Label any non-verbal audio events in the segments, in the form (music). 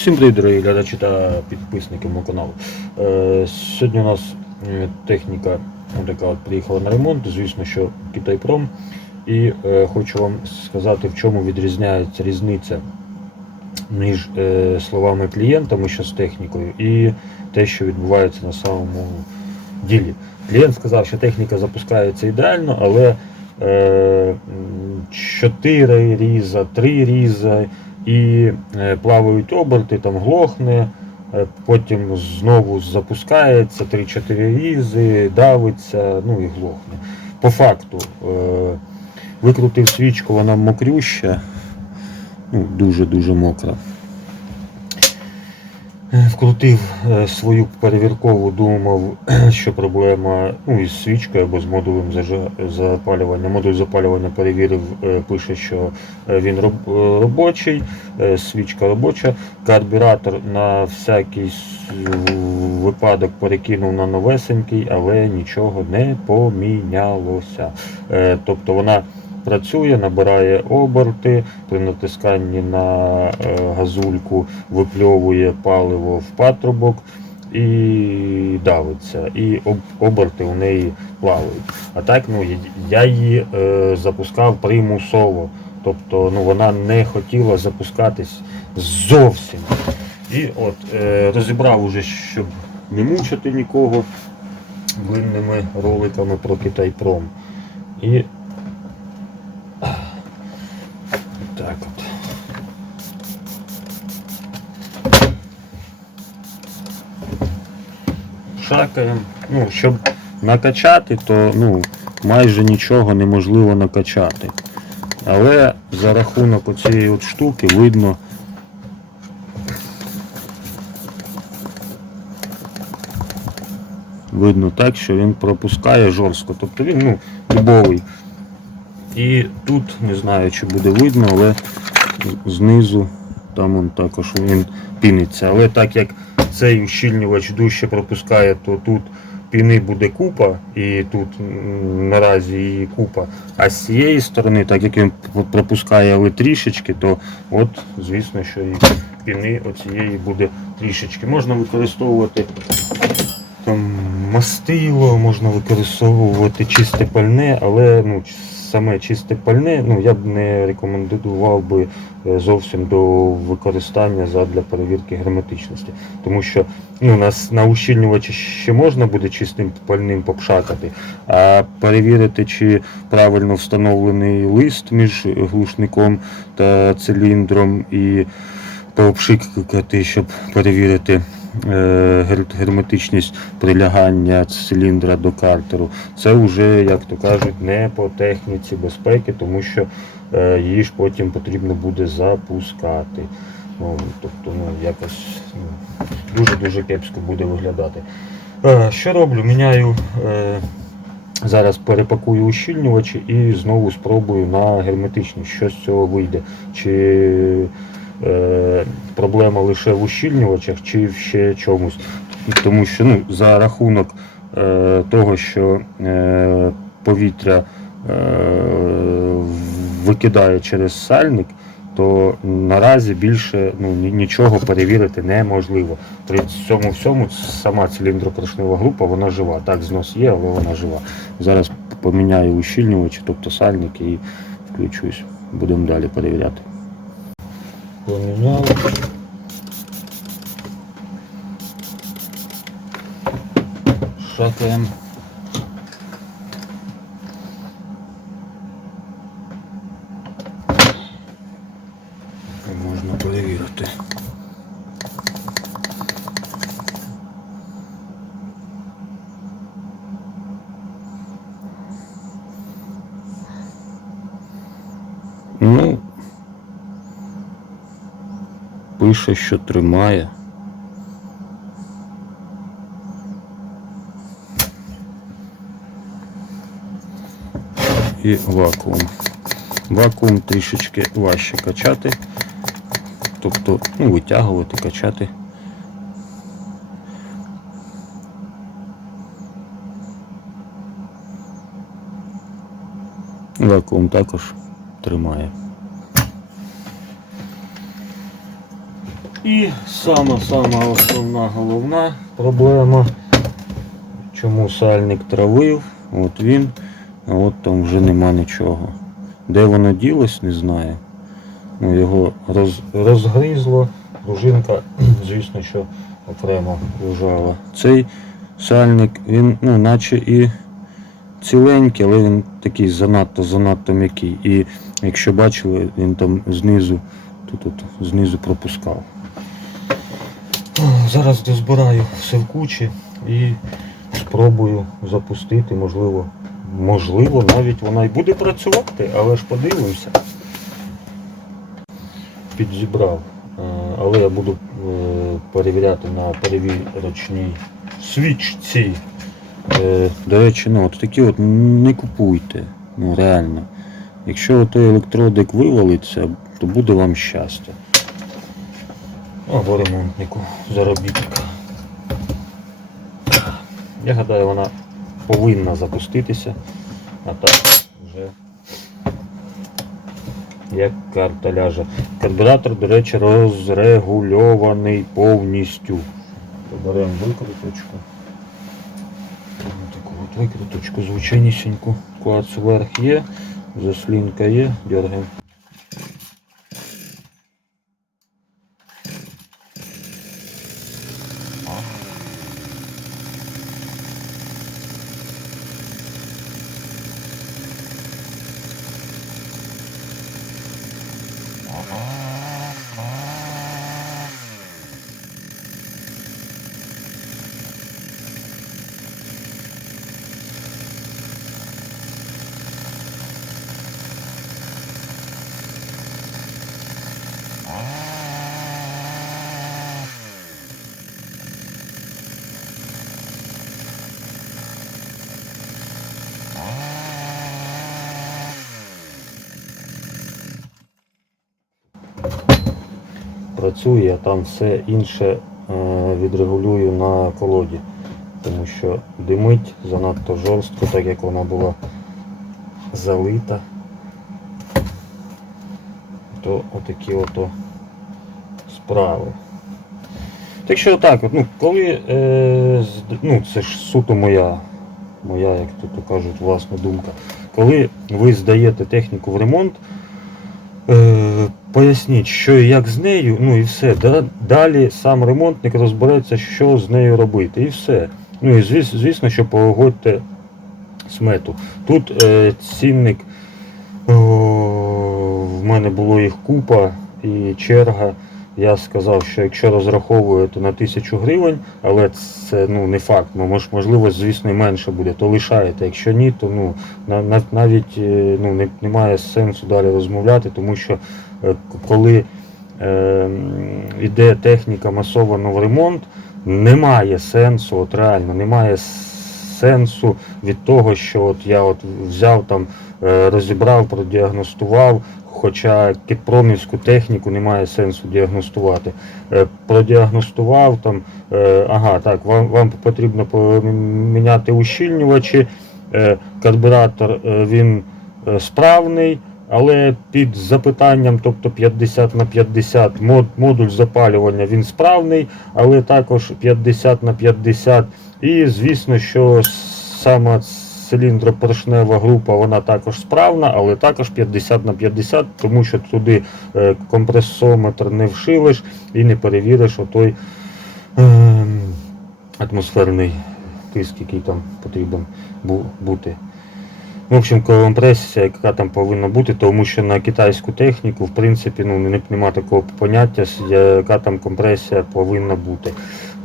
Всім привіт, дорогі глядачі та підписники мого каналу. Е, сьогодні у нас е, техніка така от приїхала на ремонт, звісно, що Китайпром. І е, хочу вам сказати, в чому відрізняється різниця між словами клієнтами, що з технікою, і те, що відбувається на самому ділі. Клієнт сказав, що техніка запускається ідеально, але е, 4 різа, 3 різа і е, плавають оберти, там глохне, е, потім знову запускається 3-4 різи, давиться, ну і глохне. По факту, е, викрутив свічку, вона мокрюща, ну, дуже-дуже мокра. Е, Вкрутив е, свою перевіркову, думав, (clears throat) що проблема ну, із свічкою або з модулем запалювання. Модуль запалювання перевірив, е, пише, що він робочий, свічка робоча. Карбюратор на всякий випадок перекинув на новесенький, але нічого не помінялося. Тобто вона працює, набирає оберти, при натисканні на е, газульку випльовує паливо в патрубок і давиться. І оберти у неї плавають. А так ну, я- її е, запускав примусово. Тобто ну, вона не хотіла запускатись зовсім. І от е, розібрав уже, щоб не мучити нікого длинними роликами про Китайпром. І так от. Шакаємо. Ну, щоб накачати, то ну, майже нічого неможливо накачати. Але за рахунок оцієї от штуки видно. Видно так, що він пропускає жорстко. Тобто він ну, дубовий. І тут не знаю, чи буде видно, але знизу там он також він піниться. Але так як цей ущільнювач дужче пропускає, то тут піни буде купа, і тут наразі її купа. А з цієї сторони, так як він пропускає але трішечки, то от, звісно, що і піни оцієї буде трішечки. Можна використовувати там мастило, можна використовувати чисте пальне, але ну, саме чисте пальне ну, я б не рекомендував би е, зовсім до використання задля перевірки герметичності. Тому що ну, нас на ущільнювачі ще можна буде чистим пальним попшакати, а перевірити, чи правильно встановлений лист між глушником та циліндром і пообшикати, щоб перевірити герметичність прилягання циліндра до картеру. Це вже, як то кажуть, не по техніці безпеки, тому що е, її ж потім потрібно буде запускати. Ну, тобто, ну, якось ну, дуже-дуже кепсько буде виглядати. Е, що роблю? Міняю. Е, Зараз перепакую ущільнювачі і знову спробую на герметичність, що з цього вийде. Чи е, проблема лише в ущільнювачах, чи ще чомусь. Тому що ну, за рахунок е, того, що е, повітря е, викидає через сальник, то наразі більше ну, нічого перевірити неможливо. При цьому всьому сама циліндропоршнева група вона жива. Так, знос є, але вона жива. Зараз поміняю ущільнювачі, тобто сальник і включусь. Будемо далі перевіряти. Поміняв. Шакаємо. Можна перевірити. Ну, пише, що тримає. І вакуум. Вакуум трішечки важче качати. Тобто, ну, витягувати, качати. Вакуум також тримає. І сама-сама основна головна проблема, чому сальник травив, от він, а от там вже нема нічого. Де воно ділось, не знаю. Ну, його роз, розгризло, пружинка, (clears throat) звісно, що окремо лежала. Цей сальник, він, ну, наче і ціленький, але він такий занадто-занадто м'який. І якщо бачили, він там знизу, тут от, знизу пропускав. Зараз дозбираю все в кучі і спробую запустити, можливо, можливо, навіть вона і буде працювати, але ж подивимося. Підзібрав. Е, Але я буду е, перевіряти на перевірочній свічці. Е, До речі, ну, от такі от не купуйте. Ну реально. Якщо той електродик вивалиться, то буде вам щастя. Або ремонтнику заробітка. Я гадаю, вона повинна запуститися, а так вже як карта ляже. Карбюратор, до речі, розрегульований повністю. Беремо викруточку. Таку от викруточку звичайнісіньку. Клац вверх є, заслінка є, дергаємо. Працює, а там все інше е, відрегулюю на колоді. Тому що димить занадто жорстко, так як вона була залита. То отакі ото справи. Так що так, ну, коли, е, ну це ж суто моя, моя, як тут кажуть, власна думка. Коли ви здаєте техніку в ремонт, Е, поясніть, що і як з нею, ну і все. Далі сам ремонтник розбереться, що з нею робити, і все. Ну і звісно, що погодьте смету. Тут е, цінник, о, в мене було їх купа і черга. Я сказав, що якщо розраховуєте на тисячу гривень, але це ну, не факт, ну, можливо, звісно, менше буде, то лишаєте. Якщо ні, то ну, на- на- навіть е, ну, немає сенсу далі розмовляти, тому що коли е, м, техніка масовано в ремонт, немає сенсу, от реально, немає сенсу від того, що от я от взяв там, е, розібрав, продіагностував. Хоча кітпромівську техніку немає сенсу діагностувати. Е, Продіагностував там, е, ага, так, вам, вам потрібно поміняти ущільнювачі, е, карбюратор е, він е, справний, але під запитанням, тобто 50 на 50 мод, модуль запалювання він справний, але також 50 на 50. І звісно, що сама циліндропоршнева група вона також справна, але також 50 на 50, тому що туди е, компресометр не вшилиш і не перевіриш отой ем, атмосферний тиск, який там потрібен бу- бути. В общем, компресія, яка там повинна бути, тому що на китайську техніку, в принципі, ну, не- нема такого поняття, яка там компресія повинна бути.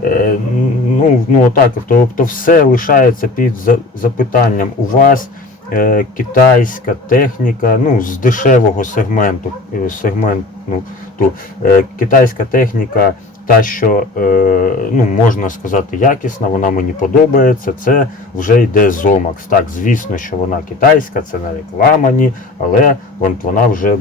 Е, ну, ну отак, тобто все лишається під запитанням. У вас е, китайська техніка, ну, з дешевого сегменту, е, сегмент, ну, ту, е, китайська техніка, та, що е, ну, можна сказати, якісна, вона мені подобається, це вже йде Zomax. Так, звісно, що вона китайська, це не реклама, але вона вже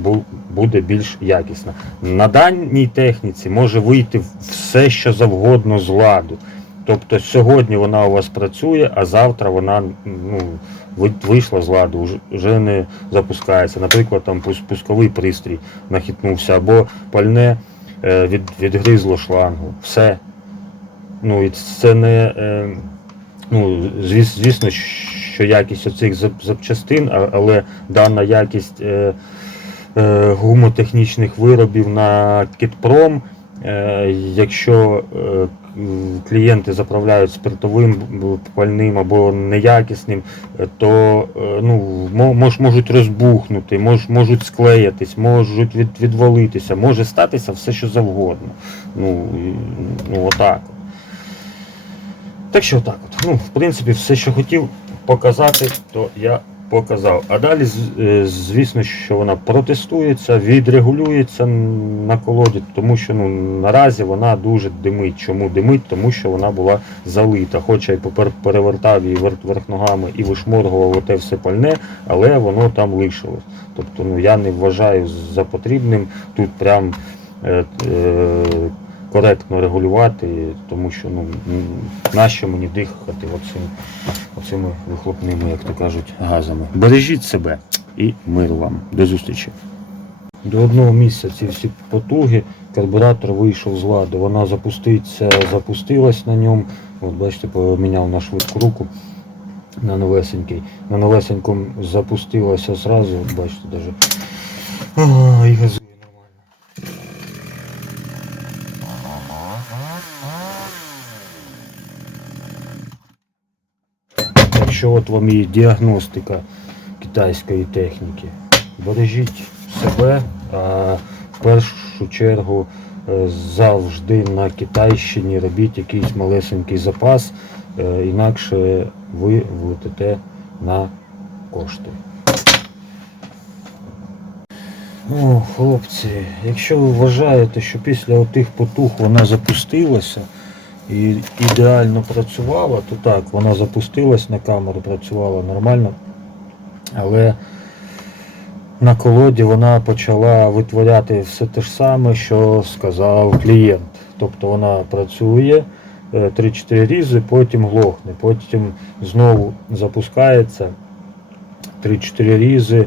буде більш якісна. На даній техніці може вийти все, що завгодно з ладу. Тобто сьогодні вона у вас працює, а завтра вона ну, вийшла з ладу, вже- не запускається. Наприклад, там пусковий пристрій нахитнувся, або пальне від, відгризло шлангу. Все. Ну, і це не. Е, ну, звісно, що якість оцих запчастин, але дана якість е, е, гумотехнічних виробів на Кітпром, е, якщо е, клієнти заправляють спиртовим пальним або неякісним, е, то е, ну, мож, можуть розбухнути, мож, можуть склеїтись, можуть від, відвалитися, може статися все, що завгодно. Ну, ну отак. Так що так от. Ну, в принципі, все, що хотів показати, то я показав. А далі, е, звісно, що вона протестується, відрегулюється на колоді, тому що ну, наразі вона дуже димить. Чому димить? Тому що вона була залита. Хоча й перевертав її верх, ногами і вишморгував оте все пальне, але воно там лишилось. Тобто ну, я не вважаю за потрібним тут прям. Е, е, коректно регулювати, тому що ну, нащо мені дихати оцим, оцими вихлопними, як то кажуть, газами. Бережіть себе і мир вам. До зустрічі. До одного місця ці всі потуги, карбюратор вийшов з ладу. Вона запуститься, запустилась на ньому. От бачите, поміняв на швидку руку на новесенький. На новесенькому запустилася от бачите, навіть. Ага, і газує нормально. Так що от вам і діагностика китайської техніки. Бережіть себе, а в першу чергу е, завжди на Китайщині робіть якийсь малесенький запас, е, інакше ви влетите на кошти. О, хлопці, якщо ви вважаєте, що після отих потух вона запустилася і ідеально працювала, то так, вона запустилась на камеру, працювала нормально, але на колоді вона почала витворяти все те ж саме, що сказав клієнт. Тобто вона працює е, 3-4 різи, потім глохне, потім знову запускається 3-4 різи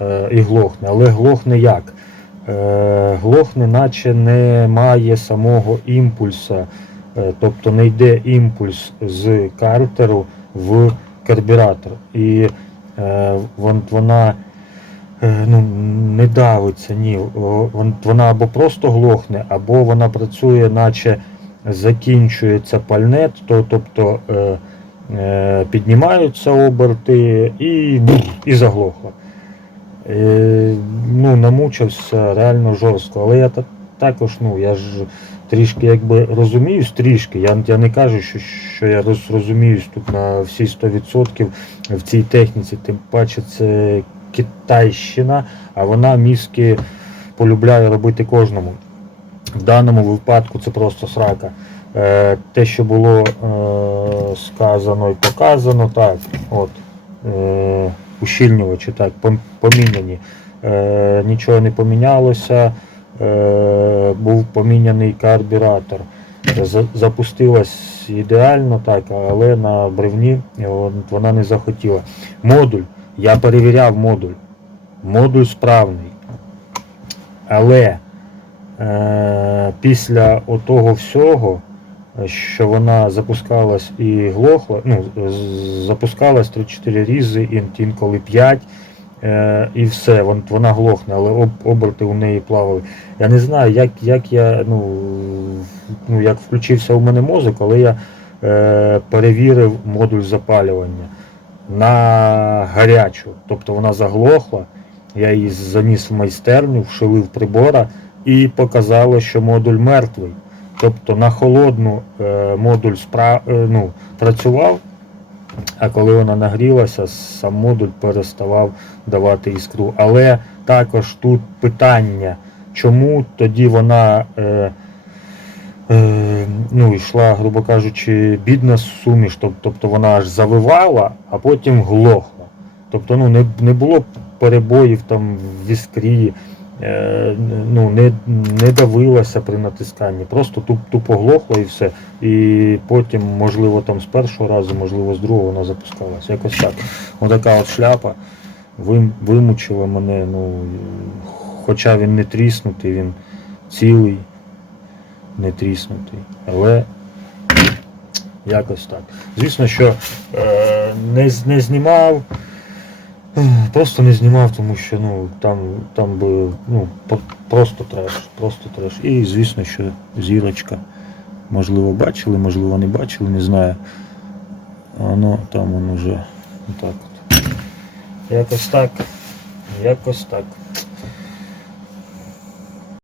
е, і глохне. Але глохне як? Е, Глохне, наче не має самого імпульса, Е, тобто не йде імпульс з картеру в карбюратор. І е, вона е, ну, не давиться, ні. Вона або просто глохне, або вона працює, наче закінчується пальне, то, тобто е, е, піднімаються оберти і, і заглохла. Е, ну, намучився реально жорстко. Але я та- також, ну, я ж трішки якби розуміюсь, трішки. Я, я не кажу, що, що я роз, розуміюсь тут на всі 100% в цій техніці, тим паче це Китайщина, а вона мізки полюбляє робити кожному. В даному випадку це просто срака. Е, те, що було е, сказано і показано, так, от, е, ущільнювачі так, пом- поміняні. Е, нічого не помінялося, був поміняний карбюратор. Запустилась ідеально, так, але на бревні е, вона не захотіла. Модуль, я перевіряв модуль. Модуль справний. Але е, після отого всього, е, що вона запускалась і глохла, ну, запускалась 3-4 різи, інколи 5, е, і все, вона глохне, але оберти у неї плавали. Я не знаю, як, як я, ну, ну, як включився у мене мозок, але я е, перевірив модуль запалювання на гарячу. Тобто вона заглохла, я її заніс в майстерню, вшилив прибора і показало, що модуль мертвий. Тобто на холодну е, модуль спра... е, ну, працював, а коли вона нагрілася, сам модуль переставав давати іскру. Але також тут питання, чому тоді вона е, е, ну, йшла, грубо кажучи, бідна суміш, тобто вона аж завивала, а потім глохла. Тобто ну, не, не було перебоїв там в іскрі, ну, не, не давилася при натисканні, просто туп, тупо глохла і все. І потім, можливо, там з першого разу, можливо, з другого вона запускалася. Якось так. Отака от шляпа вим, вимучила мене, ну, хоча він не тріснутий, він цілий, не тріснутий. Але якось так. Звісно, що е, не, не знімав. Просто не знімав, тому що ну, там, там би ну, просто треш, просто треш. І звісно, що зірочка. Можливо, бачили, можливо, не бачили, не знаю. Воно там воно вже отак от. Якось так. Якось так.